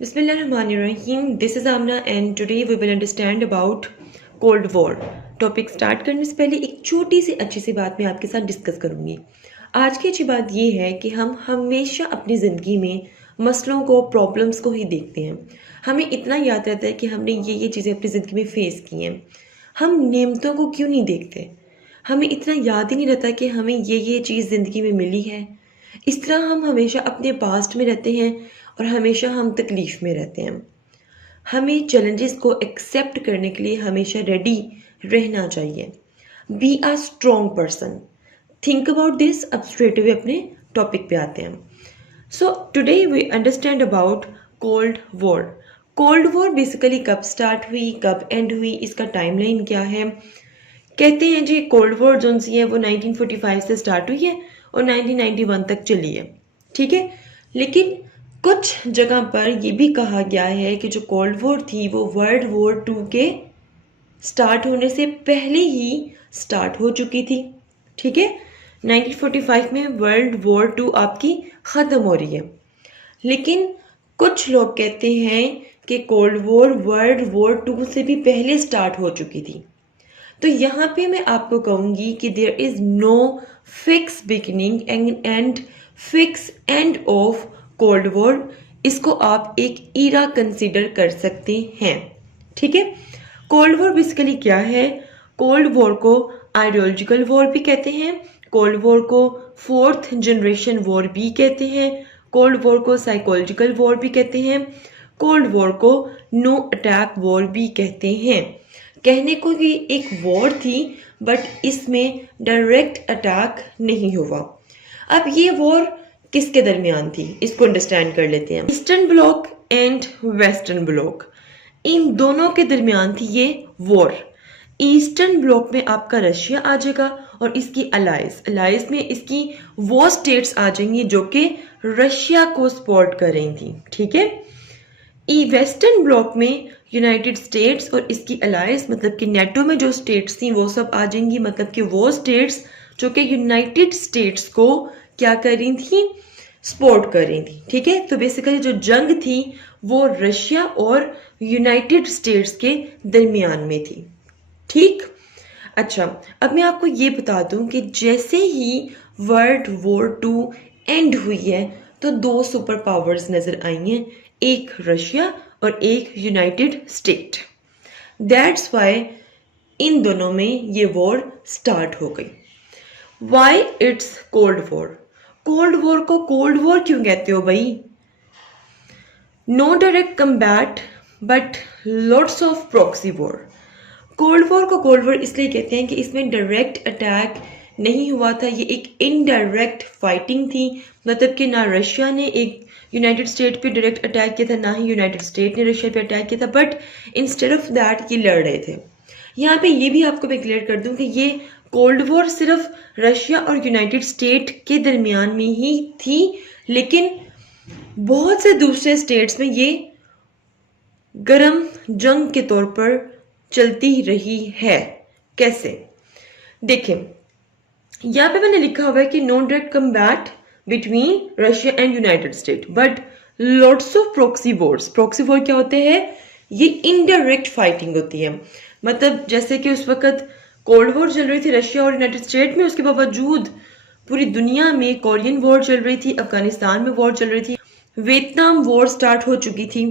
Bismillahirrahmanirrahim. This is Amna and today we will understand about Cold War. Topic start करने से पहले एक छोटी सी अच्छी सी बात मैं आपके साथ डिस्कस करूंगी। आज की अच्छी बात ये है कि हम हमेशा अपनी ज़िंदगी में मसलों को, प्रॉब्लम्स को ही देखते हैं। हमें इतना याद रहता है कि हमने ये चीज़ें अपनी ज़िंदगी में फेस की हैं। हम नेमतों को क्यों नहीं देखते? हमें इतना याद ही नहीं रहता कि हमें ये चीज़ ज़िंदगी में मिली है। इस तरह हम हमेशा अपने पास्ट में रहते हैं और हमेशा हम तकलीफ़ में रहते हैं। हमें चैलेंजेस को एक्सेप्ट करने के लिए हमेशा रेडी रहना चाहिए। Be a strong person. Think about this. अब स्ट्रेट अवे अपने टॉपिक पे आते हैं। So today we understand about cold war. Cold war basically कब स्टार्ट हुई, कब एंड हुई, इसका टाइमलाइन क्या है? कहते हैं जी कोल्ड वॉर जो सी है वो 1945 से स्टार्ट हुई है और 1991 तक चली है, ठीक है। लेकिन कुछ जगह पर ये भी कहा गया है कि जो कोल्ड वॉर थी वो वर्ल्ड वॉर 2 के स्टार्ट होने से पहले ही स्टार्ट हो चुकी थी, ठीक है। 1945 में वर्ल्ड वॉर 2 आपकी ख़त्म हो रही है। लेकिन कुछ लोग कहते हैं कि कोल्ड वॉर वर्ल्ड वॉर 2 से भी पहले स्टार्ट हो चुकी थी। तो यहाँ पे मैं आपको कहूँगी कि there is no fix beginning and fix end of cold war. इसको आप एक ईरा कंसीडर कर सकते हैं, ठीक है। कोल्ड वॉर बेसिकली क्या है? कोल्ड वॉर को आइडियोलॉजिकल वॉर भी कहते हैं, कोल्ड वॉर को फोर्थ जनरेशन वॉर भी कहते हैं, कोल्ड वॉर को साइकोलॉजिकल वॉर भी कहते हैं, कोल्ड वॉर को नो अटैक वॉर भी कहते हैं। कहने को ये एक वॉर थी बट इसमें डायरेक्ट अटैक नहीं हुआ। अब ये वॉर किसके दरमियान थी, इसको अंडरस्टैंड कर लेते हैं। Eastern bloc and western bloc, इन दोनों के दरमियान थी ये वॉर। ईस्टर्न ब्लॉक में आपका रशिया आ जाएगा और इसकी अलाइज में इसकी वो स्टेट्स आ जाएंगी जो कि रशिया को सपोर्ट कर रही थी, ठीक है। वेस्टर्न ब्लॉक में यूनाइटेड स्टेट्स और इसकी अलाइज मतलब कि नेटो में जो स्टेट्स थी वो सब आ जाएंगी, मतलब कि वो स्टेट्स जो कि यूनाइटेड स्टेट्स को क्या कर रही थी, सपोर्ट कर रही थी, ठीक है। तो बेसिकली जो जंग थी वो रशिया और यूनाइटेड स्टेट्स के दरमियान में थी, ठीक। अच्छा, अब मैं आपको ये बता दूं कि जैसे ही वर्ल्ड वॉर 2 एंड हुई है तो दो सुपर पावर्स नजर आई हैं, एक रशिया और एक यूनाइटेड स्टेट। दैट्स वाई इन दोनों में ये वॉर स्टार्ट हो गई। Why it's cold war? Cold war को कोल्ड वॉर क्यों कहते हो भाई? No direct combat but lots of proxy war. Cold war को कोल्ड वॉर इसलिए कहते हैं कि इसमें डायरेक्ट अटैक नहीं हुआ था, ये एक इनडायरेक्ट फाइटिंग थी। मतलब कि ना रशिया ने एक यूनाइटेड स्टेट पे डायरेक्ट अटैक किया था, ना ही यूनाइटेड स्टेट ने रशिया पे अटैक किया था, बट इंस्टेड ऑफ दैट ये लड़ रहे थे। यहाँ पे ये भी आपको मैं क्लियर कर दूं कि ये कोल्ड वॉर सिर्फ रशिया और यूनाइटेड स्टेट के दरमियान में ही थी, लेकिन बहुत से दूसरे स्टेट्स में ये गर्म जंग के तौर पर चलती रही है। कैसे? देखें, यहाँ पे मैंने लिखा हुआ है कि no direct combat between Russia and United State but lots of proxy wars. Proxy war क्या होते हैं? ये इनडायरेक्ट फाइटिंग होती है। मतलब जैसे कि उस वक्त कोल्ड वॉर चल रही थी रशिया और यूनाइटेड स्टेट में, उसके बावजूद पूरी दुनिया में कोरियन वॉर चल रही थी, अफगानिस्तान में वॉर चल रही थी, वियतनाम वॉर स्टार्ट हो चुकी थी।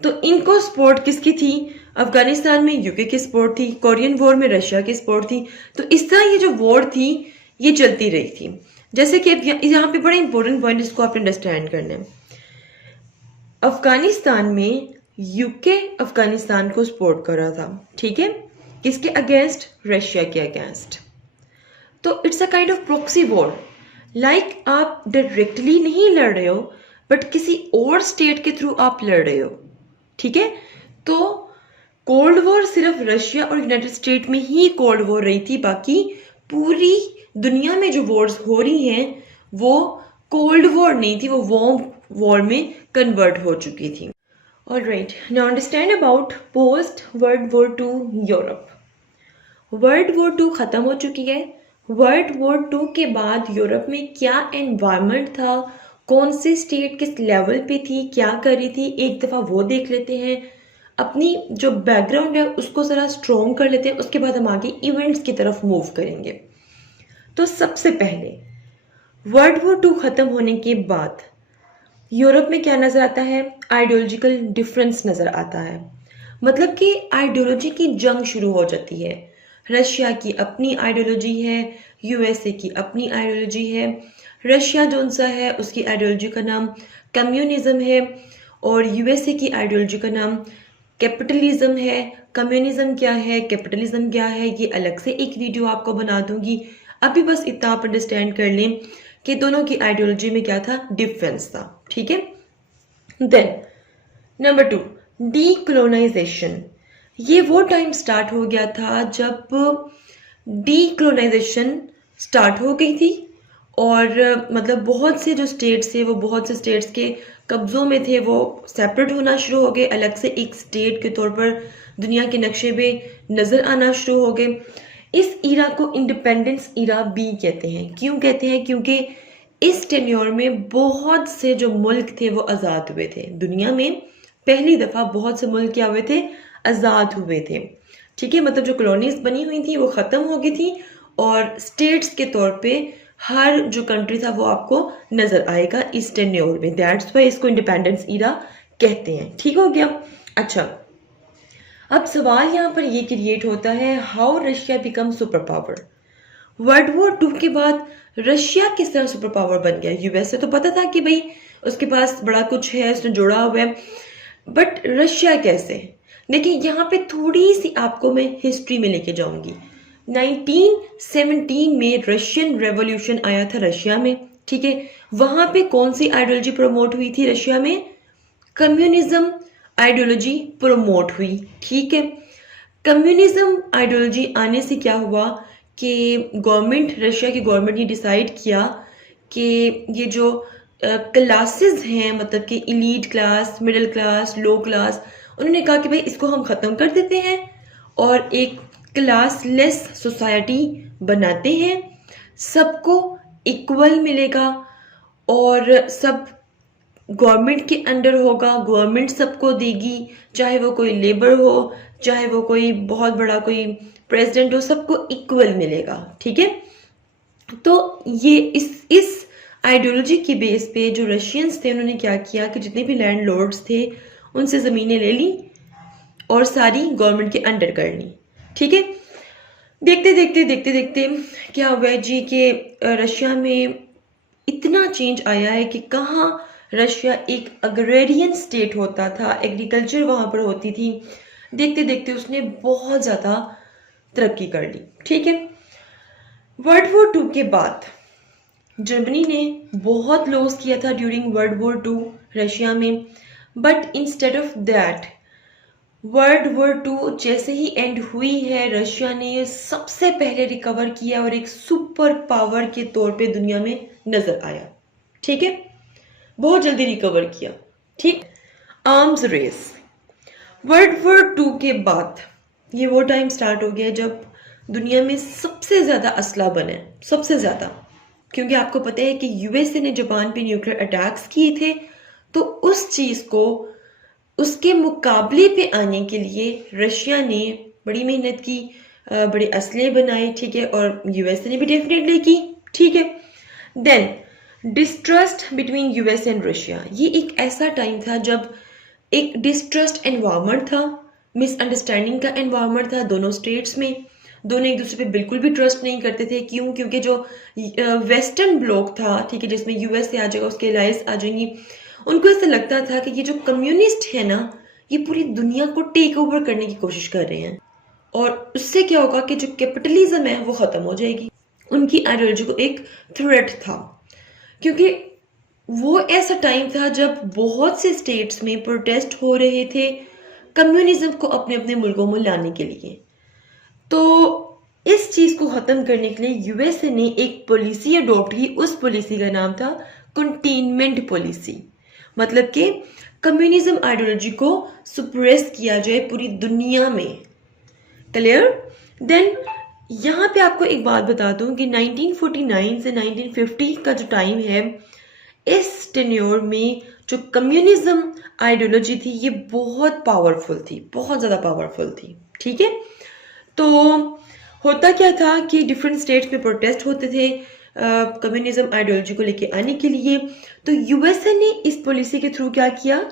तो इनको सपोर्ट किसकी थी? अफगानिस्तान में यूके की सपोर्ट थी, कोरियन वॉर में रशिया की सपोर्ट थी। तो इस तरह ये जो वॉर थी ये चलती रही थी। जैसे कि यहाँ पे बड़ा इंपॉर्टेंट पॉइंट इसको आपने अंडरस्टैंड करना है। अफगानिस्तान में यूके अफगानिस्तान को सपोर्ट कर रहा था, ठीक है, किसके अगेंस्ट? रशिया के अगेंस्ट। तो it's a kind of proxy war. Like आप डायरेक्टली नहीं लड़ रहे हो बट किसी और स्टेट के थ्रू आप लड़ रहे हो, ठीक है। तो कोल्ड वॉर सिर्फ रशिया और यूनाइटेड स्टेट में ही कोल्ड वॉर रही थी, बाकी पूरी दुनिया में जो वॉर्स हो रही हैं वो कोल्ड वॉर नहीं थी, वो वार्म वॉर में कन्वर्ट हो चुकी थी। Alright, now understand about post world war 2 Europe. World war 2 खत्म हो चुकी है। वर्ल्ड वॉर 2 के बाद यूरोप में क्या एनवायरनमेंट था कौन सी स्टेट किस लेवल पे थी, क्या कर रही थी, एक दफ़ा वो देख लेते हैं। अपनी जो बैकग्राउंड है उसको ज़रा स्ट्रॉन्ग कर लेते हैं, उसके बाद हम आगे इवेंट्स की तरफ मूव करेंगे। तो सबसे पहले वर्ल्ड वॉर 2 ख़त्म होने के बाद यूरोप में क्या नज़र आता है? आइडियोलॉजिकल डिफरेंस नज़र आता है। मतलब कि आइडियोलॉजी की जंग शुरू हो जाती है। रशिया की अपनी आइडियोलॉजी है, यूएसए की अपनी आइडियोलॉजी है। रशिया जो सा है उसकी आइडियोलॉजी का नाम कम्युनिज्म है और यूएसए की आइडियोलॉजी का नाम कैपिटलिज्म है। कम्युनिज्म क्या है, कैपिटलिज्म क्या है, ये अलग से एक वीडियो आपको बना दूंगी। अभी बस इतना आप अंडरस्टैंड कर लें कि दोनों की आइडियोलॉजी में क्या था, डिफरेंस था। ठीक है। Then number 2, decolonisation. ये वो टाइम स्टार्ट हो गया था जब डीकोलोनाइजेशन स्टार्ट हो गई थी और मतलब बहुत से जो स्टेट्स थे वो बहुत से स्टेट्स के कब्जों में थे, वो सेपरेट होना शुरू हो गए, अलग से एक स्टेट के तौर पर दुनिया के नक्शे में नजर आना शुरू हो गए। इस ईरा को इंडिपेंडेंस ईरा भी कहते हैं। क्यों कहते हैं? क्योंकि इस टेन्योर में बहुत से जो मुल्क थे वो आज़ाद हुए थे। दुनिया में पहली दफ़ा बहुत से मुल्क क्या हुए थे, आज़ाद हुए थे। ठीक है, मतलब जो कॉलोनीज बनी हुई थी वो ख़त्म हो गई थी और स्टेट्स के तौर पे हर जो कंट्री था वो आपको नज़र आएगा इस टेन्योर में। दैट्स वाई इसको इंडिपेंडेंस ईरा कहते हैं। ठीक हो गया। अच्छा, अब सवाल यहाँ पर ये क्रिएट होता है, how Russia become super power. World war 2 के बाद रशिया किस तरह सुपर पावर बन गया? यूएसए तो पता था कि भाई उसके पास बड़ा कुछ है, उसने जोड़ा हुआ है, बट रशिया कैसे? देखिए यहाँ पे थोड़ी सी आपको मैं हिस्ट्री में लेके जाऊंगी। 1917 में रशियन रेवोल्यूशन आया था रशिया में। ठीक है, वहां पे कौन सी आइडियोलॉजी प्रमोट हुई थी रशिया में? कम्युनिज्म आइडियोलॉजी प्रमोट हुई। ठीक है, कम्युनिज्म आइडियोलॉजी आने से क्या हुआ कि गवर्नमेंट, रशिया की गवर्नमेंट ने डिसाइड किया कि ये जो क्लासेस हैं, मतलब कि इलीट क्लास, मिडिल क्लास, लो क्लास, उन्होंने कहा कि भाई इसको हम ख़त्म कर देते हैं और एक क्लासलेस सोसाइटी बनाते हैं, सबको इक्वल मिलेगा और सब गवर्नमेंट के अंडर होगा, गवर्नमेंट सबको देगी, चाहे वो कोई लेबर हो, चाहे वो कोई बहुत बड़ा कोई प्रेसिडेंट हो, सबको इक्वल मिलेगा। ठीक है, तो ये इस आइडियोलॉजी की बेस पे जो रशियंस थे उन्होंने क्या किया कि जितने भी लैंड लॉर्ड्स थे उनसे ज़मीनें ले ली और सारी गवर्नमेंट के अंडर कर ली। ठीक है, देखते देखते देखते देखते क्या हुआ है जी कि रशिया में इतना चेंज आया है कि कहाँ रशिया एक अग्रेरियन स्टेट होता था, एग्रीकल्चर वहाँ पर होती थी, देखते देखते उसने बहुत ज़्यादा तरक्की कर ली। ठीक है, वर्ल्ड वॉर 2 के बाद जर्मनी ने बहुत लॉस किया था ड्यूरिंग वर्ल्ड वॉर 2 रशिया में, but instead of that world war 2 जैसे ही एंड हुई है रशिया ने सबसे पहले रिकवर किया और एक सुपर पावर के तौर पे दुनिया में नजर आया। ठीक है, बहुत जल्दी रिकवर किया। ठीक, आर्म्स रेस। वर्ल्ड वॉर 2 के बाद ये वो टाइम स्टार्ट हो गया जब दुनिया में सबसे ज़्यादा असला बने, सबसे ज़्यादा, क्योंकि आपको पता है कि यूएसए ने जापान पे न्यूक्लियर अटैक्स किए थे, तो उस चीज़ को उसके मुकाबले पे आने के लिए रशिया ने बड़ी मेहनत की, बड़े असले बनाए। ठीक है, और यूएसए ने भी डेफिनेटली की। ठीक है, then distrust between USA and Russia. ये एक ऐसा टाइम था जब एक डिस्ट्रस्ट एनवायरनमेंट था, मिसअंडरस्टैंडिंग का एनवायरनमेंट था दोनों स्टेट्स में। दोनों एक दूसरे पे बिल्कुल भी ट्रस्ट नहीं करते थे। क्यों? क्योंकि जो वेस्टर्न ब्लॉक था, ठीक है, जिसमें यूएसए आ जाएगा, उसके एलाइज आ जाएंगी, उनको ऐसा लगता था कि ये जो कम्युनिस्ट है ना, ये पूरी दुनिया को टेक ओवर करने की कोशिश कर रहे हैं और उससे क्या होगा कि जो कैपिटलिज्म है वो ख़त्म हो जाएगी। उनकी आइडियोलॉजी को एक थ्रेट था, क्योंकि वो ऐसा टाइम था जब बहुत से स्टेट्स में प्रोटेस्ट हो रहे थे कम्युनिज्म को अपने अपने मुल्कों में लाने के लिए। तो इस चीज़ को ख़त्म करने के लिए यूएसए ने एक पॉलिसी अडॉप्ट की। उस पॉलिसी का नाम था कंटेनमेंट पॉलिसी, मतलब कि कम्युनिज्म आइडियोलॉजी को सुप्रेस किया जाए पूरी दुनिया में। क्लियर? देन यहाँ पे आपको एक बात बता दूं कि 1949 से 1950 का जो टाइम है, इस टेन्योर में जो कम्युनिज्म आइडियोलॉजी थी ये बहुत पावरफुल थी, बहुत ज़्यादा पावरफुल थी। ठीक है, तो होता क्या था कि डिफरेंट स्टेट्स में प्रोटेस्ट होते थे कम्युनिज्म आइडियोलॉजी को लेके आने के लिए। तो यूएसए ने इस पॉलिसी के थ्रू क्या किया,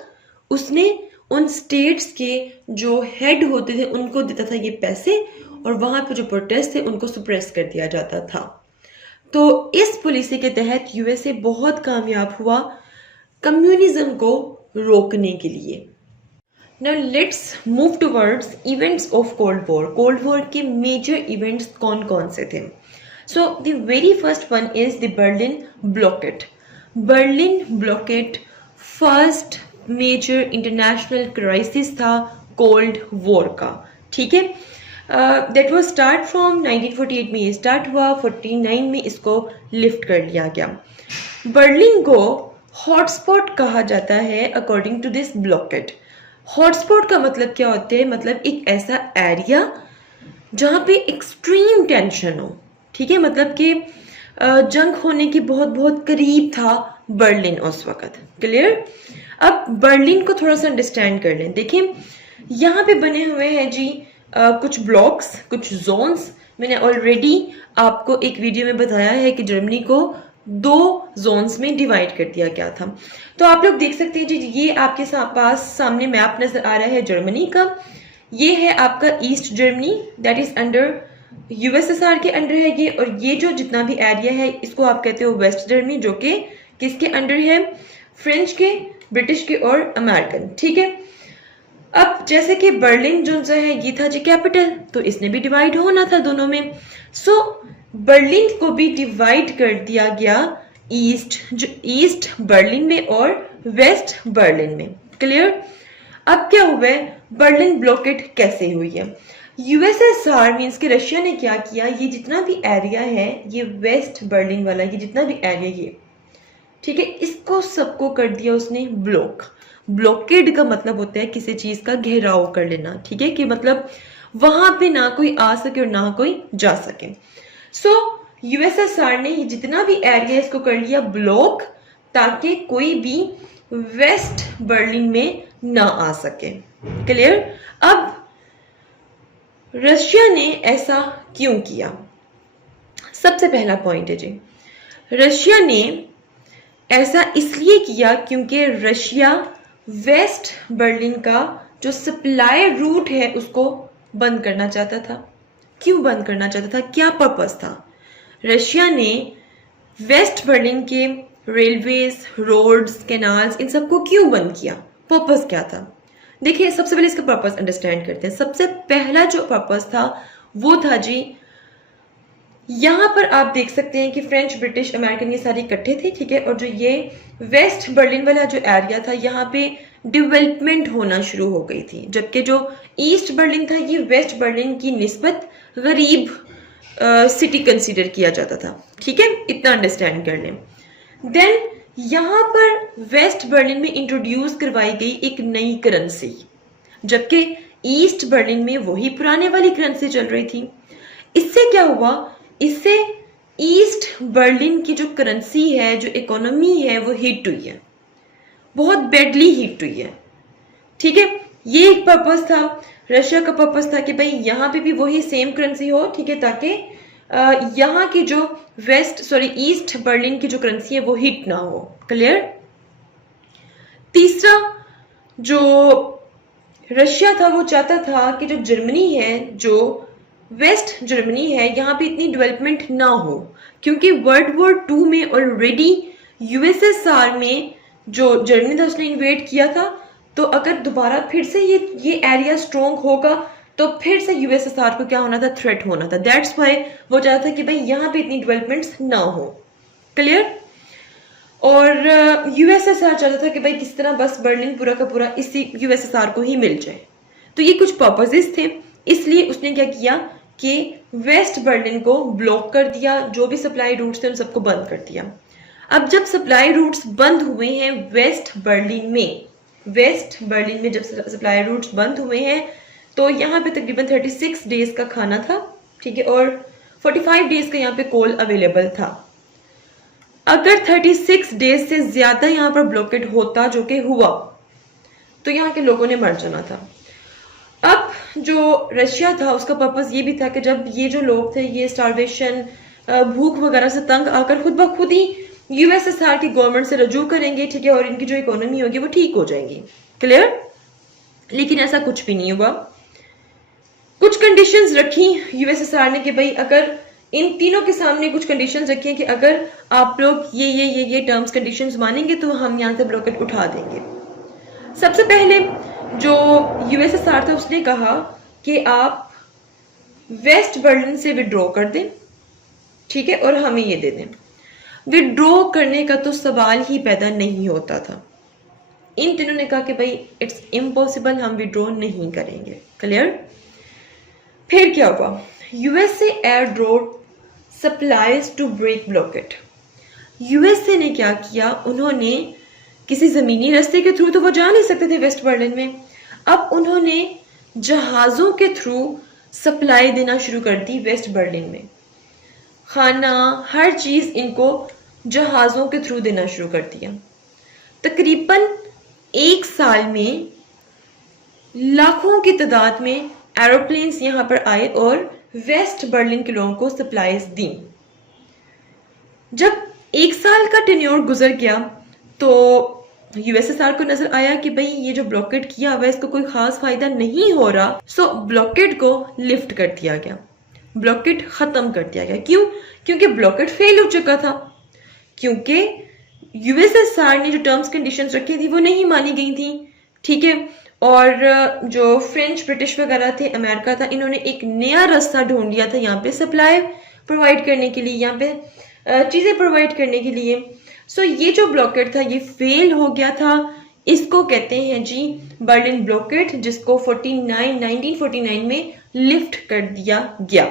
उसने उन स्टेट्स के जो हेड होते थे उनको देता था ये पैसे, और वहां पे जो प्रोटेस्ट थे उनको सुप्रेस कर दिया जाता था। तो इस पॉलिसी के तहत यूएसए बहुत कामयाब हुआ कम्युनिज्म को रोकने के लिए। Now let's move towards events of Cold War. Cold War के major events कौन कौन से थे? So the very first one is the Berlin blockade. Berlin blockade first major international crisis था Cold War का। ठीक है, that was start from 1948 में ये start हुआ, 49 में इसको लिफ्ट कर लिया गया। बर्लिन को हॉटस्पॉट कहा जाता है according to this blockade. Hotspot का मतलब क्या होता है, मतलब एक ऐसा एरिया जहां पे एक्सट्रीम टेंशन हो। ठीक है, मतलब कि जंग होने के बहुत बहुत करीब था बर्लिन उस वक्त। क्लियर? अब बर्लिन को थोड़ा सा अंडरस्टैंड कर लें। देखिए यहाँ पे बने हुए हैं जी कुछ ब्लॉक्स, कुछ जोन्स। मैंने ऑलरेडी आपको एक वीडियो में बताया है कि जर्मनी को 2 जोन्स में डिवाइड कर दिया गया था। तो आप लोग देख सकते हैं जी, ये आपके पास सामने मैप नजर आ रहा है जर्मनी का। ये है आपका east Germany, that is under USSR के अंडर है ये, और ये जो जितना भी एरिया है इसको आप कहते हो वेस्ट जर्मनी, जो कि किसके अंडर है, फ्रेंच के, ब्रिटिश के और अमेरिकन। ठीक है, अब जैसे कि बर्लिन जो है ये था जी कैपिटल, तो इसने भी डिवाइड होना था दोनों में। सो बर्लिन को भी डिवाइड कर दिया गया ईस्ट बर्लिन में और वेस्ट बर्लिन में। क्लियर? अब क्या हुआ है, बर्लिन ब्लॉकेड कैसे हुई है? यूएसएसआर मीन्स के रशिया ने क्या किया, ये जितना भी एरिया है, ये वेस्ट बर्लिन वाला, ये जितना भी एरिया ये, ठीक है, इसको सबको कर दिया उसने ब्लॉक। ब्लॉकेड का मतलब होता है किसी चीज का घेराव कर लेना। ठीक है, कि मतलब वहां पे ना कोई आ सके और ना कोई जा सके। सो यूएसएसआर ने ये जितना भी एरिया इसको कर लिया ब्लॉक, ताकि कोई भी वेस्ट बर्लिन में ना आ सके। क्लियर? अब रशिया ने ऐसा क्यों किया? सबसे पहला पॉइंट है जी, रशिया ने ऐसा इसलिए किया क्योंकि रशिया वेस्ट बर्लिन का जो सप्लाई रूट है उसको बंद करना चाहता था। क्यों बंद करना चाहता था, क्या पर्पस था? रशिया ने वेस्ट बर्लिन के रेलवेज, रोड्स, कैनाल्स, इन सबको क्यों बंद किया? पर्पस क्या था? देखिए, सबसे पहले इसका पर्पस अंडरस्टैंड करते हैं। सबसे पहला जो पर्पस था वो था जी, यहां पर आप देख सकते हैं कि फ्रेंच, ब्रिटिश, अमेरिकन ये सारे इकट्ठे थे। ठीक है, और जो ये वेस्ट बर्लिन वाला जो एरिया था यहाँ पे डेवलपमेंट होना शुरू हो गई थी, जबकि जो ईस्ट बर्लिन था ये वेस्ट बर्लिन की निस्बत गरीब सिटी कंसीडर किया जाता था। ठीक है, इतना अंडरस्टैंड कर लें। देन यहां पर वेस्ट बर्लिन में इंट्रोड्यूस करवाई गई एक नई करेंसी, जबकि ईस्ट बर्लिन में वही पुराने वाली करेंसी चल रही थी। इससे क्या हुआ, इससे ईस्ट बर्लिन की जो करेंसी है, जो इकोनॉमी है, वो हिट हुई है, बहुत बैडली हिट हुई है। ठीक है, ये एक पर्पस था। रशिया का पर्पस था कि भाई यहाँ पे भी वही सेम करेंसी हो। ठीक है, ताकि यहाँ की जो ईस्ट बर्लिन की जो करेंसी है वो हिट ना हो। क्लियर? तीसरा जो रशिया था वो चाहता था कि जो जर्मनी है, जो वेस्ट जर्मनी है, यहाँ पे इतनी डेवलपमेंट ना हो, क्योंकि वर्ल्ड वॉर 2 में ऑलरेडी यूएसएसआर में जो जर्मनी था उसने इन्वेड किया था। तो अगर दोबारा फिर से ये एरिया स्ट्रॉन्ग होगा तो फिर से यूएसएसआर को क्या होना था, थ्रेट होना था। दैट्स वाई वो चाहता था कि भाई यहाँ पे इतनी डेवलपमेंट्स ना हो। क्लियर? और यूएसएसआर चाहता था कि भाई किस तरह बस बर्लिन पूरा का पूरा इसी यूएसएसआर को ही मिल जाए। तो ये कुछ पर्पसेस थे, इसलिए उसने क्या किया कि वेस्ट बर्लिन को ब्लॉक कर दिया, जो भी सप्लाई रूट्स थे उन सबको बंद कर दिया। अब जब सप्लाई रूट्स बंद हुए हैं वेस्ट बर्लिन में जब सप्लाई रूट्स बंद हुए हैं, तो यहाँ पे तकरीबन 36 डेज का खाना था। ठीक है, और 45 डेज का यहाँ पे कोल अवेलेबल था। अगर 36 डेज से ज्यादा यहाँ पर ब्लॉकेड होता, जो कि हुआ, तो यहाँ के लोगों ने मर जाना था। अब जो रशिया था उसका पर्पस ये भी था कि जब ये जो लोग थे ये स्टारवेशन, भूख वगैरह से तंग आकर खुद ब खुद ही यूएसएसआर की गवर्नमेंट से रजू करेंगे, ठीक है, और इनकी जो इकोनॉमी होगी वो ठीक हो जाएगी। क्लियर? लेकिन ऐसा कुछ भी नहीं हुआ। कुछ कंडीशंस रखी यूएसएसआर ने कि भाई अगर इन तीनों के सामने कुछ कंडीशंस रखी हैं कि अगर आप लोग ये टर्म्स कंडीशंस मानेंगे तो हम यहाँ से ब्लॉकेट उठा देंगे। सबसे पहले जो यूएसएसआर था उसने कहा कि आप वेस्ट बर्लिन से विड्रॉ कर दें, ठीक है, और हमें ये दे दें। विड्रॉ करने का तो सवाल ही पैदा नहीं होता था। इन तीनों ने कहा कि भाई इट्स इम्पॉसिबल, हम विड्रॉ नहीं करेंगे। क्लियर? फिर क्या हुआ? USA airdrop supplies to break blockade. USA ने क्या किया, उन्होंने किसी जमीनी रास्ते के थ्रू तो वो जा नहीं सकते थे वेस्ट बर्लिन में, अब उन्होंने जहाजों के थ्रू सप्लाई देना शुरू कर दी वेस्ट बर्लिन में। खाना, हर चीज इनको जहाजों के थ्रू देना शुरू कर दिया। तकरीबन 1 साल में लाखों की तादाद में एरोप्लेन्स यहाँ पर आए और वेस्ट बर्लिन के लोगों को सप्लाईज दी। जब 1 साल का टेन्योर गुजर गया तो यूएसएसआर को नजर आया कि भाई ये जो ब्लॉकेट किया हुआ है इसको कोई खास फायदा नहीं हो रहा, सो ब्लॉकेट को लिफ्ट कर दिया गया, ब्लॉकेट खत्म कर दिया गया। क्यों? क्योंकि ब्लॉकेट फेल हो चुका था, क्योंकि यूएसएसआर ने जो टर्म्स कंडीशंस रखी थी वो नहीं मानी गई थी, ठीक है। और जो फ्रेंच, ब्रिटिश वगैरह थे, अमेरिका था, इन्होंने एक नया रास्ता ढूंढ लिया था यहाँ पे सप्लाई प्रोवाइड करने के लिए, यहाँ पे चीजें प्रोवाइड करने के लिए। सो ये जो ब्लॉकेट था ये फेल हो गया था। इसको कहते हैं जी बर्लिन ब्लॉकेट, जिसको 1949 में लिफ्ट कर दिया गया।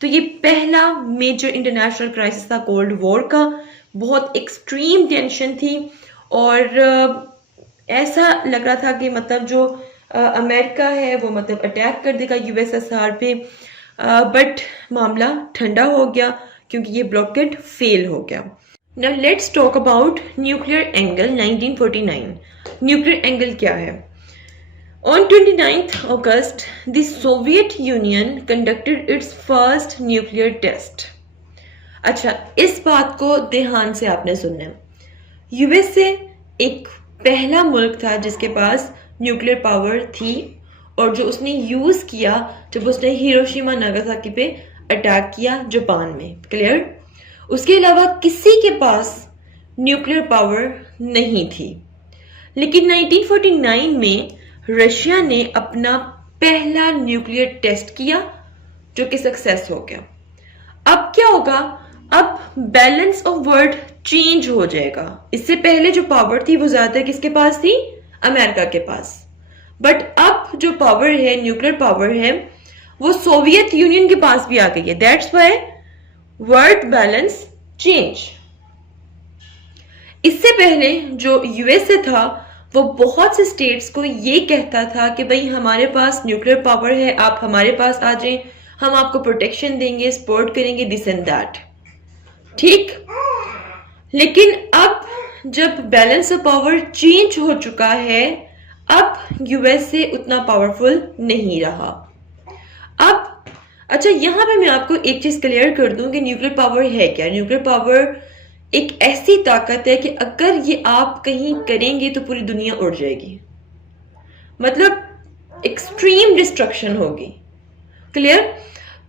तो ये पहला मेजर इंटरनेशनल क्राइसिस था कोल्ड वॉर का। बहुत एक्सट्रीम टेंशन थी और ऐसा लग रहा था कि मतलब जो अमेरिका है वो मतलब अटैक कर देगा यूएसएसआर पे, बट मामला ठंडा हो गया क्योंकि ये ब्लॉकेट फेल हो गया। Now let's talk about nuclear angle 1949. Nuclear angle क्या है? On 29th August, the Soviet Union conducted its first nuclear test. अच्छा, इस बात को ध्यान से आपने सुनना है। यूएसए एक पहला मुल्क था जिसके पास न्यूक्लियर पावर थी और जो उसने यूज किया जब उसने हिरोशिमा नागासाकी पे अटैक किया जापान में। क्लियर? उसके अलावा किसी के पास न्यूक्लियर पावर नहीं थी। लेकिन 1949 में रशिया ने अपना पहला न्यूक्लियर टेस्ट किया जो कि सक्सेस हो गया। अब क्या होगा? अब बैलेंस ऑफ वर्ल्ड चेंज हो जाएगा। इससे पहले जो पावर थी वो ज्यादा किसके पास थी? अमेरिका के पास। बट अब जो पावर है, न्यूक्लियर पावर है, वो सोवियत यूनियन के पास भी आ गई है। That's why world balance change. इससे पहले जो यूएसए था वो बहुत से स्टेट्स को ये कहता था कि भाई हमारे पास न्यूक्लियर पावर है, आप हमारे पास आ जाएं, हम आपको प्रोटेक्शन देंगे, सपोर्ट करेंगे, दिस एंड दैट, ठीक। लेकिन अब जब बैलेंस ऑफ पावर चेंज हो चुका है, अब यूएसए उतना पावरफुल नहीं रहा। अब अच्छा, यहां पे मैं आपको एक चीज क्लियर कर दूं कि न्यूक्लियर पावर है क्या। न्यूक्लियर पावर एक ऐसी ताकत है कि अगर ये आप कहीं करेंगे तो पूरी दुनिया उड़ जाएगी, मतलब एक्सट्रीम डिस्ट्रक्शन होगी। क्लियर?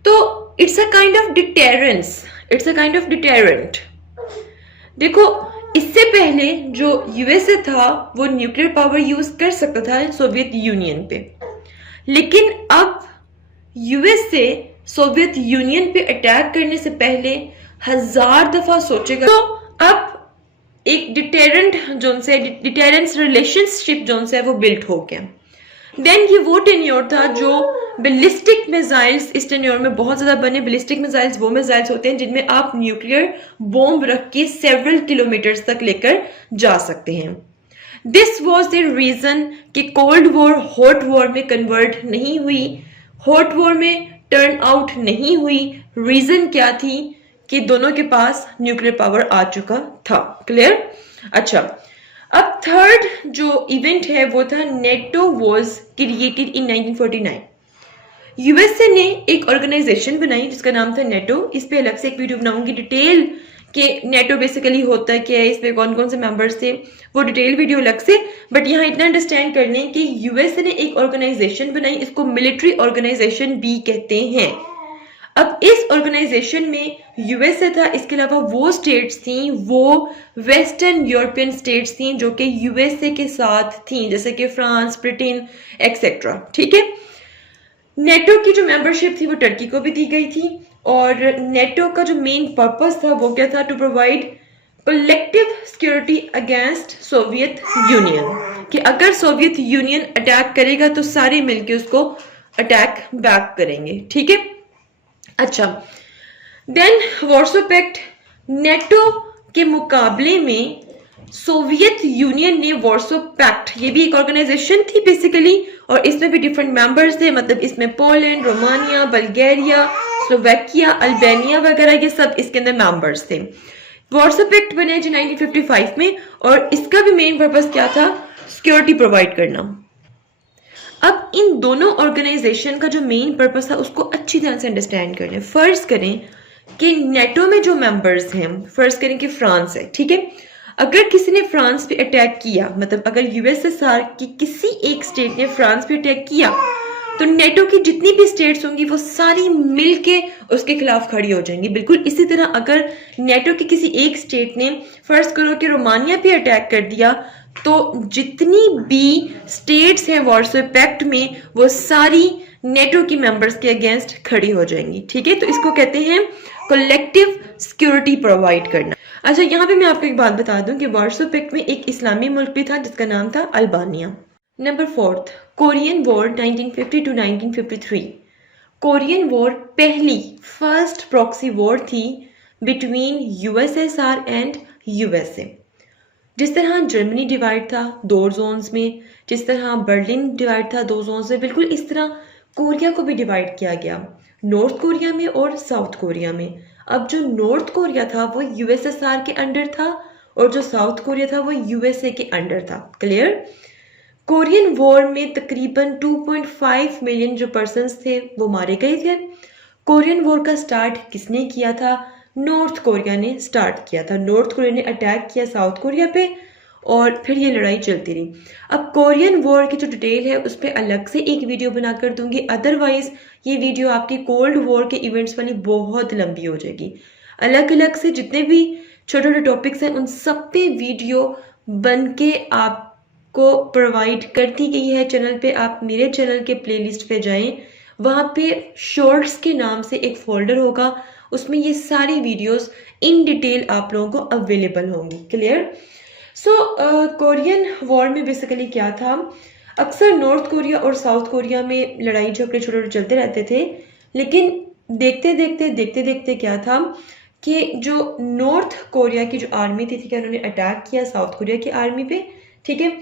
तो it's a kind of deterrence, it's a kind of deterrent. देखो, इससे पहले जो यूएसए था वो न्यूक्लियर पावर यूज कर सकता था सोवियत यूनियन पे, लेकिन अब यूएसए सोवियत यूनियन पे अटैक करने से पहले 1000 दफा सोचेगा। तो अब एक डिटेरेंट जोन से, डिटेरेंस रिलेशनशिप जोन से वो बिल्ट हो गया। देन ये वो टेन्योर था जो बैलिस्टिक मिसाइल्स, इस टेन्योर में बहुत ज्यादा बने। बैलिस्टिक मिसाइल्स वो मिसाइल्स होते हैं जिनमें आप न्यूक्लियर बॉम्ब रख के सेवरल किलोमीटर्स तक लेकर जा सकते हैं। दिस वॉज द रीजन कि कोल्ड वॉर हॉट वॉर में कन्वर्ट नहीं हुई, हॉट वॉर में टर्न आउट नहीं हुई। रीजन क्या थी कि दोनों के पास न्यूक्लियर पावर आ चुका था। क्लियर? अच्छा, अब थर्ड जो इवेंट है वो था NATO was created in 1949। USA ने एक ऑर्गेनाइजेशन बनाई जिसका नाम था नेटो। इस पे अलग से एक वीडियो बनाऊंगी डिटेल कि नेटो बेसिकली होता क्या है, इसमें कौन कौन से मेंबर्स थे, वो डिटेल वीडियो अलग से। बट यहाँ इतना अंडरस्टैंड कर लें कि यूएसए ने एक ऑर्गेनाइजेशन बनाई, इसको मिलिट्री ऑर्गेनाइजेशन भी कहते हैं। अब इस ऑर्गेनाइजेशन में यूएसए था, इसके अलावा वो स्टेट्स थी, वो वेस्टर्न यूरोपियन स्टेट्स थी जो कि यूएसए के साथ थी, जैसे कि फ्रांस, ब्रिटेन एक्सेट्रा। ठीक है, नेटो की जो मेंबरशिप थी वो टर्की को भी दी गई थी, और नेटो का जो मेन पर्पस था वो क्या था, to provide collective security against Soviet Union, कि अगर सोवियत यूनियन अटैक करेगा तो सारे मिलके उसको अटैक बैक करेंगे। ठीक है, अच्छा, देन वार्सो पैक्ट, नेटो के मुकाबले में सोवियत यूनियन ने वार्सो पैक्ट, ये भी एक ऑर्गेनाइजेशन थी बेसिकली, और इसमें भी डिफरेंट मेंबर्स थे, मतलब इसमें Poland, Romania, Bulgaria, Slovakia, Albania वगैरह ये सब इसके अंदर मेंबर्स थे। वार्सो पैक्ट बने 1955 में, और इसका भी मेन पर्पस क्या था, सिक्योरिटी प्रोवाइड करना। अब इन दोनों ऑर्गेनाइजेशन का जो मेन पर्पस था उसको अच्छी तरह से अंडरस्टैंड कर लें। फर्ज करें कि नेटो में जो मेंबर्स हैं, फर्ज करें कि फ्रांस है, ठीक है, अगर किसी ने फ्रांस पे अटैक किया, मतलब अगर यूएसएसआर की किसी एक स्टेट ने फ्रांस पे अटैक किया, तो नेटो की जितनी भी स्टेट्स होंगी वो सारी मिलके उसके खिलाफ खड़ी हो जाएंगी। बिल्कुल इसी तरह अगर नेटो की किसी एक स्टेट ने, फर्ज करो कि रोमानिया पे अटैक कर दिया, तो जितनी भी स्टेट्स हैं वार्सो पैक्ट में वो सारी नेटो की मेंबर्स के अगेंस्ट खड़ी हो जाएंगी। ठीक है, तो इसको कहते हैं कलेक्टिव सिक्योरिटी प्रोवाइड करना। अच्छा, यहाँ पे मैं आपको एक बात बता दूं कि वार्सो पैक्ट में एक इस्लामी मुल्क भी था जिसका नाम था Albania. Number fourth, Korean war 1950 to 1953। Korean war पहली फर्स्ट प्रॉक्सी वॉर थी बिटवीन यूएसएसआर एंड यूएसए। जिस तरह जर्मनी डिवाइड था दो जोन्स में, जिस तरह बर्लिन डिवाइड था दो जोन्स में, बिल्कुल इस तरह कोरिया को भी डिवाइड किया गया, नॉर्थ कोरिया में और साउथ कोरिया में। अब जो नॉर्थ कोरिया था वो यूएसएसआर के अंडर था, और जो साउथ कोरिया था वो यूएसए के अंडर था। क्लियर? कोरियन वॉर में तकरीबन 2.5 मिलियन जो पर्सन्स थे वो मारे गए थे। कोरियन वॉर का स्टार्ट किसने किया था? नॉर्थ कोरिया ने स्टार्ट किया था। नॉर्थ कोरिया ने अटैक किया साउथ कोरिया पे, और फिर ये लड़ाई चलती रही। अब कोरियन वॉर की जो डिटेल है उस पर अलग से एक वीडियो बनाकर दूंगी, अदरवाइज ये वीडियो आपकी कोल्ड वॉर के इवेंट्स वाली बहुत लंबी हो जाएगी। अलग अलग से जितने भी छोटे छोटे टॉपिक्स हैं उन सब पे वीडियो बन के आपको प्रोवाइड करती गई है चैनल पे। आप मेरे चैनल के प्लेलिस्ट पे जाएं, वहाँ पे शॉर्ट्स के नाम से एक फोल्डर होगा, उसमें ये सारी वीडियोस इन डिटेल आप लोगों को अवेलेबल होंगी। क्लियर? सो कोरियन वॉर में बेसिकली क्या था, अक्सर नॉर्थ कोरिया और साउथ कोरिया में लड़ाई झगड़े छोटे छोटे चलते रहते थे, लेकिन देखते देखते क्या था कि जो नॉर्थ कोरिया की जो आर्मी थी, ठीक है, उन्होंने अटैक किया साउथ कोरिया की आर्मी पे। ठीक है,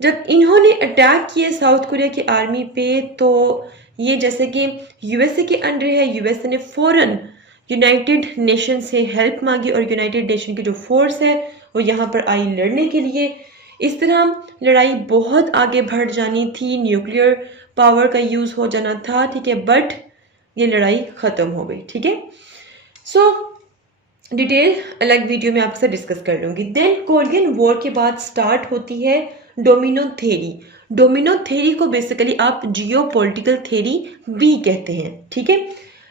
जब इन्होंने अटैक किए साउथ कोरिया की आर्मी पे, तो ये जैसे कि यूएसए के अंडर है, यूएसए ने फौरन यूनाइटेड नेशन से हेल्प मांगी, और यूनाइटेड नेशन की जो फोर्स है वो यहाँ पर आई लड़ने के लिए। इस तरह लड़ाई बहुत आगे बढ़ जानी थी, न्यूक्लियर पावर का यूज हो जाना था। ठीक है, बट ये लड़ाई खत्म हो गई। ठीक है, सो डिटेल अलग वीडियो में आपसे डिस्कस कर लूंगी। देन कोरियन वॉर के बाद स्टार्ट होती है डोमिनो थ्योरी। डोमिनो थ्योरी को बेसिकली आप जियोपॉलिटिकल थ्योरी भी कहते हैं। ठीक है,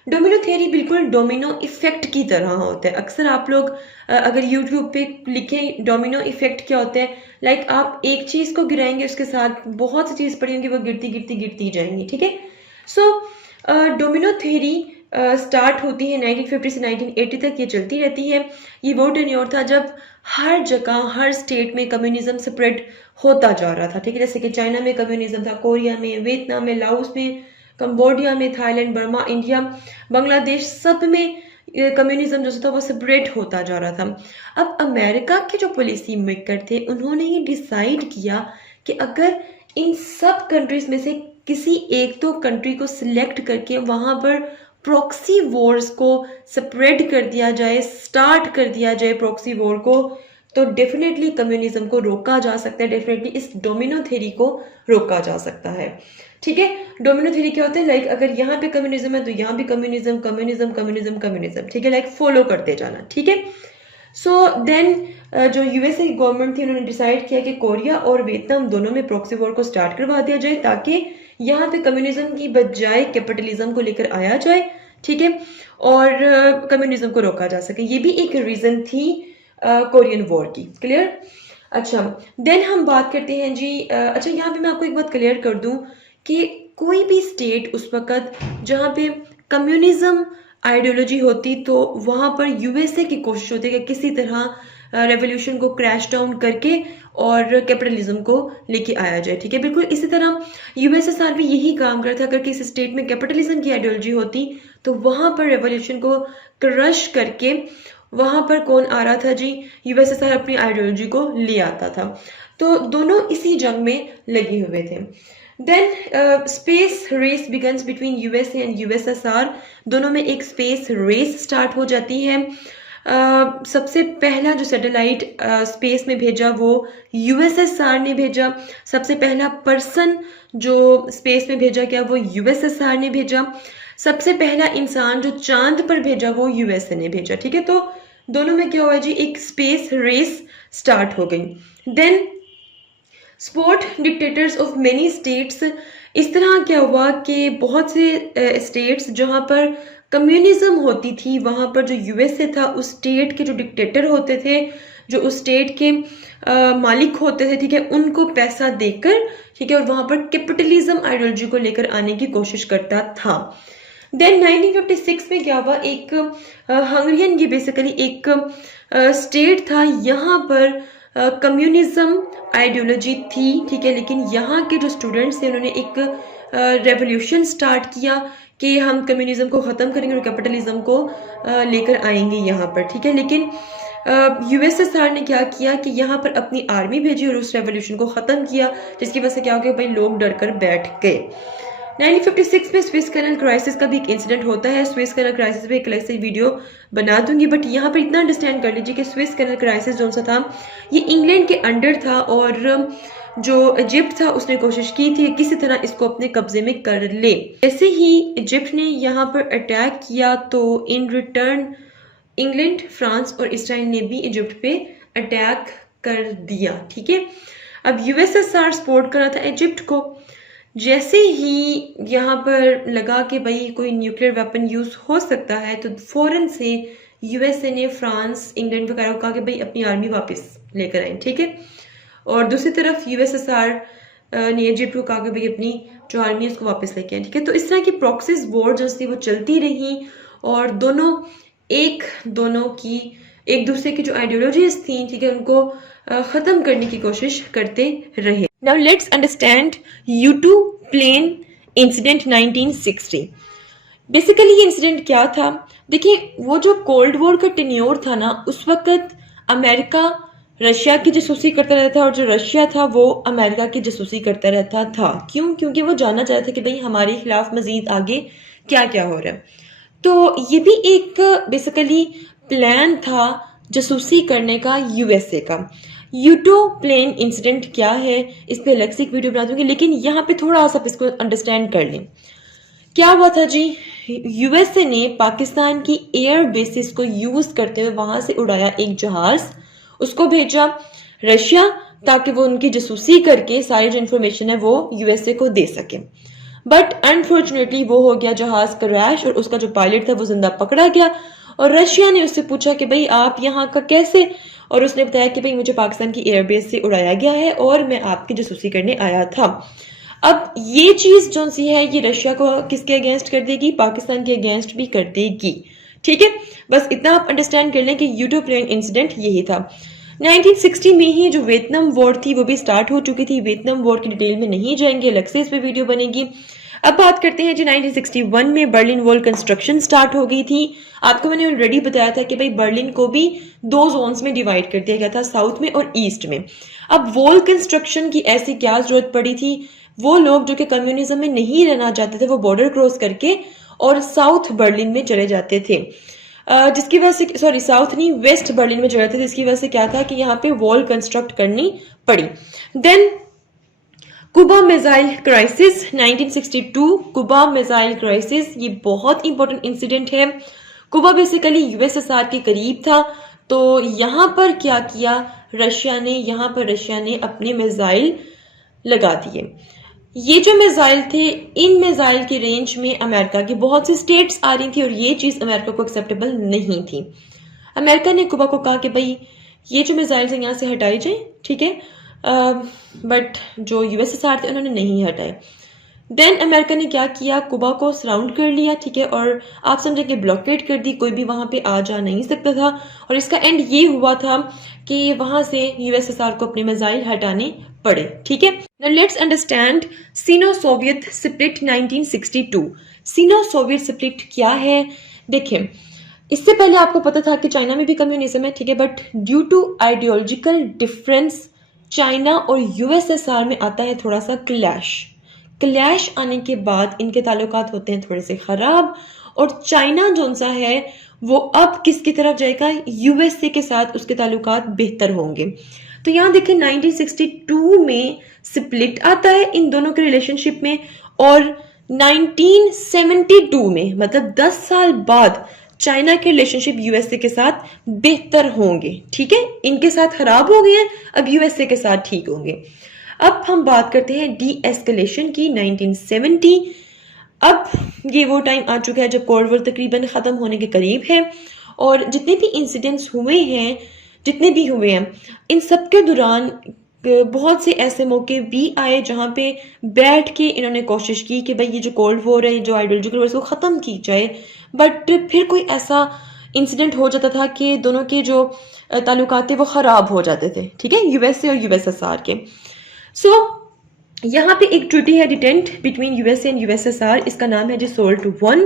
डोमिनो थ्योरी बिल्कुल डोमिनो इफेक्ट की तरह होता है। अक्सर आप लोग अगर यूट्यूब पे लिखें डोमिनो इफेक्ट क्या होता है, लाइक आप एक चीज़ को गिराएंगे उसके साथ बहुत सी चीज़ पड़ी होंगी, वो गिरती जाएंगी। ठीक है, सो डोमिनो थ्योरी स्टार्ट होती है 1950 से 1980 तक, ये चलती रहती है। ये वो टेन्योर था जब हर जगह हर स्टेट में कम्युनिज्म स्प्रेड होता जा रहा था। ठीक है, जैसे कि चाइना में कम्युनिज्म था, कोरिया में, वियतनाम में, लाओस में, कंबोडिया में, थाईलैंड, बर्मा, इंडिया, बांग्लादेश, सब में कम्युनिज्म जो था वो स्प्रेड होता जा रहा था। अब अमेरिका के जो पॉलिसी मेकर थे उन्होंने ये डिसाइड किया कि अगर इन सब कंट्रीज में से किसी एक दो कंट्री को सिलेक्ट करके वहां पर प्रॉक्सी वॉर्स को स्प्रेड कर दिया जाए, स्टार्ट कर दिया जाए प्रॉक्सी वॉर को, तो डेफिनेटली कम्युनिज्म को रोका जा सकता है, डेफिनेटली इस डोमिनो थ्योरी को रोका जा सकता है। ठीक है, डोमिनो थ्योरी क्या होता है, लाइक अगर यहाँ पे कम्युनिज्म है तो यहाँ भी कम्युनिज्म, कम्युनिज्म, कम्युनिज्म, कम्युनिज्म। ठीक है, लाइक फॉलो करते जाना। ठीक है, सो देन जो यूएसए की गवर्नमेंट थी उन्होंने डिसाइड किया कि कोरिया और वियतनाम दोनों में प्रॉक्सी वॉर को स्टार्ट करवा दिया जाए, ताकि यहाँ पे कम्युनिज्म की बजाय कैपिटलिज्म को लेकर आया जाए। ठीक है, और कम्युनिज्म को रोका जा सके। ये भी एक रीजन थी कोरियन वॉर की। क्लियर? अच्छा, देन हम बात करते हैं जी। अच्छा, यहाँ पे मैं आपको एक बात क्लियर कर दूं कि कोई भी स्टेट उस वक्त जहाँ पे कम्युनिज्म आइडियोलॉजी होती तो वहाँ पर यूएसए की कोशिश होती है कि किसी तरह रेवोल्यूशन को क्रैश डाउन करके और कैपिटलिज्म को लेके आया जाए। ठीक है, बिल्कुल इसी तरह यूएसएसआर भी यही काम करता था। अगर किसी स्टेट में कैपिटलिज्म की आइडियोलॉजी होती तो वहाँ पर रेवोल्यूशन को क्रश करके वहां पर कौन आ रहा था जी, यूएसएसआर अपनी आइडियोलॉजी को ले आता था। तो दोनों इसी जंग में लगे हुए थे। Then space race begins between USA and USSR. दोनों में एक स्पेस रेस स्टार्ट हो जाती है। सबसे पहला जो सैटेलाइट स्पेस में भेजा वो यूएसएसआर ने भेजा। सबसे पहला पर्सन जो स्पेस में भेजा गया वो यूएसएसआर ने भेजा। सबसे पहला इंसान जो चांद पर भेजा वो यूएसए ने भेजा। ठीक है, तो दोनों में क्या हुआ जी, एक स्पेस रेस स्टार्ट हो गई। Then sport dictators of many states. इस तरह क्या हुआ कि बहुत से स्टेट्स जहां पर कम्युनिज्म होती थी वहां पर जो यूएसए था उस स्टेट के जो डिक्टेटर होते थे, जो उस स्टेट के मालिक होते थे, ठीक है, उनको पैसा देकर, ठीक है, और वहां पर कैपिटलिज्म आइडियोलॉजी को लेकर आने की कोशिश करता था। देन 1956 में क्या हुआ, एक हंगरियन की बेसिकली एक स्टेट था, यहाँ पर कम्युनिज्म आइडियोलॉजी थी। ठीक है, लेकिन यहाँ के जो स्टूडेंट्स थे उन्होंने एक रेवोल्यूशन स्टार्ट किया कि हम कम्युनिज्म को ख़त्म करेंगे और कैपिटलिज्म को लेकर आएंगे यहाँ पर। ठीक है, लेकिन यूएसएसआर ने क्या किया कि यहाँ पर अपनी आर्मी भेजी और उस रेवोल्यूशन को ख़त्म किया, जिसकी वजह से क्या हो गया भाई, लोग डर कर बैठ गए। 1956 में स्विस कैनल क्राइसिस का भी एक इंसिडेंट होता है। स्विस कैनल क्राइसिस पे एक अलग से वीडियो बना दूंगी, बट यहाँ पर इतना अंडरस्टैंड कर लीजिए कि स्विस कैनल क्राइसिस जो सा था ये इंग्लैंड के अंडर था, और जो इजिप्ट था उसने कोशिश की थी किसी तरह इसको अपने कब्जे में कर ले। जैसे ही इजिप्ट ने यहाँ पर अटैक किया तो इन रिटर्न इंग्लैंड, फ्रांस और इसराइल ने भी इजिप्ट पे अटैक कर दिया। ठीक है, अब यूएसएसआर सपोर्ट कर रहा था इजिप्ट को। जैसे ही यहाँ पर लगा कि भाई कोई न्यूक्लियर वेपन यूज हो सकता है तो फौरन से यूएसए ने फ्रांस, इंग्लैंड वगैरह को कहा कि भाई अपनी आर्मी वापस लेकर आए। ठीक है, और दूसरी तरफ यूएसएसआर ने इजिप्ट को कहा कि भाई अपनी जो आर्मी है उसको वापस लेके आए। ठीक है, तो इस तरह की प्रॉक्सीज वॉर जो थी वो चलती रही और दोनों की एक दूसरे की जो आइडियोलॉजीज थी, ठीक है, उनको खत्म करने की कोशिश करते रहे। Now let's understand U2 plane incident 1960। Basically ये इंसिडेंट क्या था, देखिए वो जो कोल्ड वॉर का टेन्योर था ना, उस वक्त अमेरिका रशिया की जासूसी करता रहता था और जो रशिया था वो अमेरिका की जासूसी करता रहता था। क्यों? क्योंकि वो जानना चाहते थे कि भाई हमारे खिलाफ मजीद आगे क्या क्या हो रहा है। तो ये भी एक बेसिकली प्लान था जासूसी करने का यूएसए का। U2 प्लेन इंसिडेंट क्या है इस पे अलग से एक वीडियो बना दूंगी, लेकिन यहाँ पे थोड़ा सा इसको अंडरस्टैंड कर लें। क्या हुआ था जी, यूएसए ने पाकिस्तान की एयर बेसिस को यूज करते हुए वहां से उड़ाया एक जहाज, उसको भेजा रशिया ताकि वो उनकी जासूसी करके सारी जो इन्फॉर्मेशन है वो यूएसए को दे सके। बट अनफॉर्चुनेटली वो हो गया जहाज क्रैश और उसका जो पायलट था वो जिंदा पकड़ा गया और रशिया ने उससे पूछा कि भाई आप यहाँ का कैसे, और उसने बताया कि भाई मुझे पाकिस्तान की एयरबेस से उड़ाया गया है और मैं आपकी जासूसी करने आया था। अब ये चीज जो सी है ये रशिया को किसके अगेंस्ट कर देगी, पाकिस्तान के अगेंस्ट भी कर देगी। ठीक है, बस इतना आप अंडरस्टैंड कर लें कि U2 प्लेन इंसिडेंट यही था। 1960 में ही जो वियतनाम वॉर थी वो भी स्टार्ट हो चुकी थी। वियतनाम वॉर की डिटेल में नहीं जाएंगे, अलग से इस पे वीडियो बनेगी। अब बात करते हैं जी 1961 में बर्लिन वॉल कंस्ट्रक्शन स्टार्ट हो गई थी। आपको मैंने ऑलरेडी बताया था कि भाई बर्लिन को भी 2 जोन्स में डिवाइड कर दिया गया था, साउथ में और ईस्ट में। अब वॉल कंस्ट्रक्शन की ऐसी क्या जरूरत पड़ी थी, वो लोग जो कि कम्युनिज्म में नहीं रहना चाहते थे वो बॉर्डर क्रॉस करके और साउथ बर्लिन में चले जाते थे, जिसकी वजह से, सॉरी साउथ नहीं, वेस्ट बर्लिन में चले जाते थे, जिसकी वजह से क्या था कि यहाँ पे वॉल कंस्ट्रक्ट करनी पड़ी। Then Cuba missile crisis 1962, Cuba missile crisis, ये बहुत इंपॉर्टेंट इंसिडेंट है। कुबा बेसिकली यूएसएसआर के करीब था, तो यहाँ पर क्या किया रशिया ने, यहाँ पर रशिया ने अपने मिसाइल लगा दिए। ये जो मिसाइल थे, इन मिसाइल की रेंज में अमेरिका की बहुत सी स्टेट्स आ रही थी और ये चीज़ अमेरिका को एक्सेप्टेबल नहीं थी। अमेरिका ने कुबा को कहा कि भाई ये जो मिसाइल्स हैं यहाँ से हटाई जाए, ठीक है, बट जो यूएसएसआर थे उन्होंने नहीं हटाए। देन अमेरिका ने क्या किया, कुबा को सराउंड कर लिया, ठीक है, और आप समझे कि ब्लॉकेड कर दी, कोई भी वहां पे आ जा नहीं सकता था। और इसका एंड ये हुआ था कि वहां से यूएसएसआर को अपने मिसाइल हटाने पड़े, ठीक है। Now let's understand Sino Soviet split 1962। Sino Soviet split क्या है, देखिए इससे पहले आपको पता था कि चाइना में भी कम्युनिज्म है, ठीक है, but due to ideological difference China और यूएसएसआर में आता है थोड़ा सा क्लैश आने के बाद इनके ताल्लुकात होते हैं थोड़े से खराब, और चाइना जो सा है वो अब किसकी तरफ जाएगा, यूएसए के साथ उसके ताल्लुकात बेहतर होंगे। तो यहाँ देखें 1962 में स्प्लिट आता है इन दोनों के रिलेशनशिप में, और 1972 में मतलब 10 साल बाद चाइना के रिलेशनशिप यूएसए के साथ बेहतर होंगे, ठीक है, इनके साथ खराब हो गए हैं, अब यूएसए के साथ ठीक होंगे। अब हम बात करते हैं डी एस्केलेशन की 1970। अब ये वो टाइम आ चुका है जब कोल्ड वॉर तकरीबन ख़त्म होने के करीब है, और जितने भी इंसिडेंट्स हुए हैं, जितने भी हुए हैं, इन सब के दौरान बहुत से ऐसे मौके भी आए जहाँ पे बैठ के इन्होंने कोशिश की कि भाई ये जो कोल्ड वॉर है, जो आइडियोलॉजिकल वॉर, इसको ख़त्म की जाए, बट फिर कोई ऐसा इंसिडेंट हो जाता था कि दोनों के जो ताल्लुकात थे वो ख़राब हो जाते थे, ठीक है, यूएसए और यूएसएसआर के। सो यहाँ पे एक ट्रीटी है डिटेंट बिटवीन यूएसए एंड यूएसएसआर, इसका नाम है जी SALT I।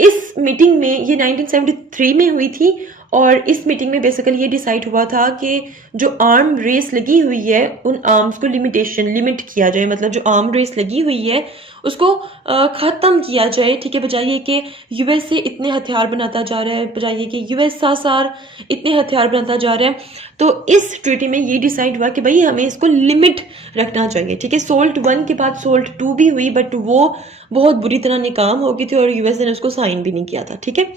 इस मीटिंग में, ये 1973 में हुई थी, और इस मीटिंग में बेसिकली ये डिसाइड हुआ था कि जो आर्म रेस लगी हुई है उन आर्म्स को लिमिट किया जाए, मतलब जो आर्म रेस लगी हुई है उसको ख़त्म किया जाए, ठीक है, बजाय ये कि यूएसए इतने हथियार बनाता जा रहा है, बजाय ये कि यूएसएसआर इतने हथियार बनाता जा रहा है। तो इस ट्रीटी में ये डिसाइड हुआ कि भाई हमें इसको लिमिट रखना चाहिए, ठीक है। SALT I के बाद SALT II भी हुई, बट वो बहुत बुरी तरह नाकाम हो गई थी और यूएसए ने उसको साइन भी नहीं किया था, ठीक है।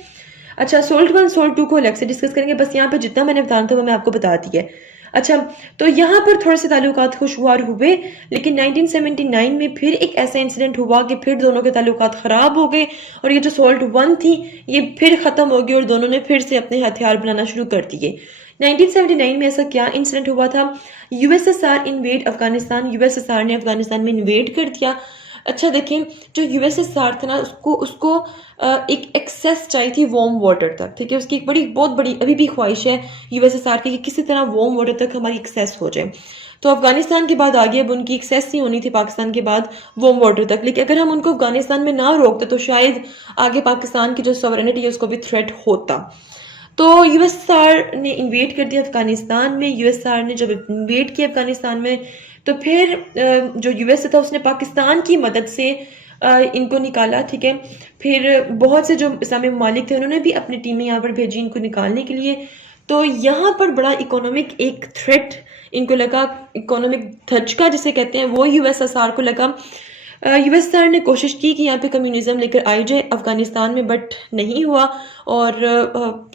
अच्छा, SALT I SALT II को अलग से डिस्कस करेंगे, बस यहाँ पे जितना मैंने बताना था वो मैं आपको बता दी है। अच्छा, तो यहाँ पर थोड़े से ताल्लुकात खुशगवार हुए, लेकिन 1979 में फिर एक ऐसा इंसिडेंट हुआ कि फिर दोनों के ताल्लुकात ख़राब हो गए, और ये जो SALT I थी ये फिर ख़त्म हो गई और दोनों ने फिर से अपने हथियार बनाना शुरू कर दिए। 1979 में ऐसा क्या इंसिडेंट हुआ था, यूएसएसआर इन्वेड अफगानिस्तान, यूएसएसआर ने अफगानिस्तान में इन्वेड कर दिया। अच्छा देखें, जो यूएसएसआर था ना, उसको एक एक्सेस चाहिए थी वार्म वाटर तक, ठीक है, उसकी एक बहुत बड़ी अभी भी ख्वाहिश है यूएसएसआर की कि किसी तरह वार्म वाटर तक हमारी एक्सेस हो जाए। तो अफगानिस्तान के बाद आगे अब उनकी एक्सेस नहीं होनी थी पाकिस्तान के बाद वार्म वाटर तक, लेकिन अगर हम उनको अफगानिस्तान में ना रोकते तो शायद आगे पाकिस्तान की जो सॉवरेनिटी है उसको भी थ्रेट होता। तो यूएसएसआर ने इन्वेड कर दिया अफगानिस्तान में। यूएसएसआर ने जब इन्वेड किया अफगानिस्तान में, तो फिर जो यूएसए था उसने पाकिस्तान की मदद से इनको निकाला, ठीक है। फिर बहुत से जो इस्लामी ममालिक थे उन्होंने भी अपनी टीमें यहाँ पर भेजी इनको निकालने के लिए। तो यहाँ पर बड़ा इकोनॉमिक एक थ्रेट इनको लगा, इकोनॉमिक धचका जिसे कहते हैं, वो यूएसएसआर को लगा। यूएसएसआर ने कोशिश की कि यहाँ पे कम्युनिज्म लेकर आई जाए अफगानिस्तान में, बट नहीं हुआ, और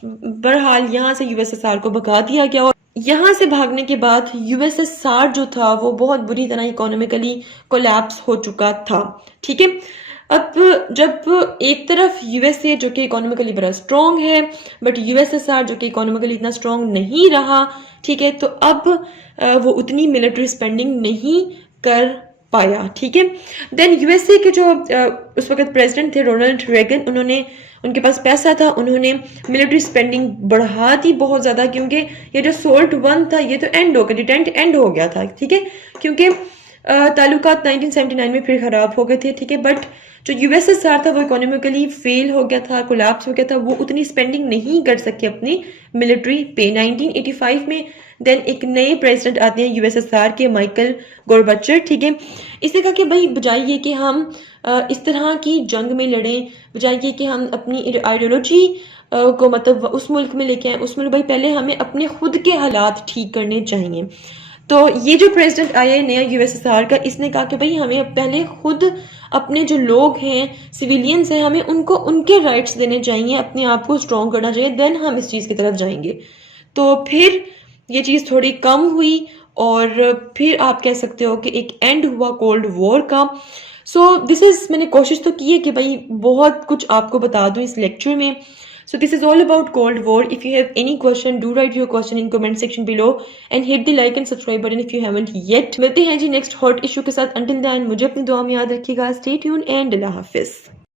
बहरहाल यहाँ से यूएसएसआर को भगा दिया गया। और यहाँ से भागने के बाद यूएसएसआर जो था वो बहुत बुरी तरह इकोनॉमिकली कोलैप्स हो चुका था, ठीक है। अब जब एक तरफ यूएसए जो कि इकोनॉमिकली बड़ा स्ट्रॉन्ग है, बट यूएसएसआर जो कि इकोनॉमिकली इतना स्ट्रॉन्ग नहीं रहा, ठीक है, तो अब वो उतनी मिलिट्री स्पेंडिंग नहीं कर पाया, ठीक है। देन यूएसए के जो उस वक्त प्रेसिडेंट थे रोनाल्ड रेगन, उनके पास पैसा था, उन्होंने मिलिट्री स्पेंडिंग बढ़ा दी बहुत ज़्यादा, क्योंकि ये जो SALT I था ये तो एंड हो गया, डिटेंट एंड हो गया था, ठीक है, क्योंकि ताल्लुकात 1979 में फिर ख़राब हो गए थे, ठीक है। बट जो यूएसएसआर था वो इकोनॉमिकली फेल हो गया था, कोलैप्स हो गया था, वो उतनी स्पेंडिंग नहीं कर सके अपनी मिलिट्री पे। 1985 में देन एक नए प्रेसिडेंट आते हैं यूएसएसआर के, माइकल गोरबचर, ठीक है। इसने कहा कि भाई बजाय ये कि हम इस तरह की जंग में लड़ें, बजाय ये कि हम अपनी आइडियोलॉजी को मतलब उस मुल्क में लेके आए, उस मुल्क भाई पहले हमें अपने खुद के हालात ठीक करने चाहिए। तो ये जो प्रेसिडेंट आया है नया यूएसएसआर का, इसने कहा कि भाई हमें पहले खुद अपने जो लोग हैं, सिविलियंस हैं, हमें उनको उनके राइट्स देने चाहिए, अपने आप को स्ट्रॉन्ग करना चाहिए, देन हम इस चीज़ की तरफ जाएंगे। तो फिर ये चीज़ थोड़ी कम हुई और फिर आप कह सकते हो कि एक एंड हुआ कोल्ड वॉर का। सो दिस इज़, मैंने कोशिश तो की है कि भाई बहुत कुछ आपको बता दूं इस लेक्चर में। So this is all about Cold War. If you have any question, do write your question in comment section below and hit the like and subscribe button if you haven't yet. मिलते हैं जी next hot issue के साथ. Until then मुझे अपनी दुआ में याद रखिएगा. Stay tuned and अल्लाह हाफिज़.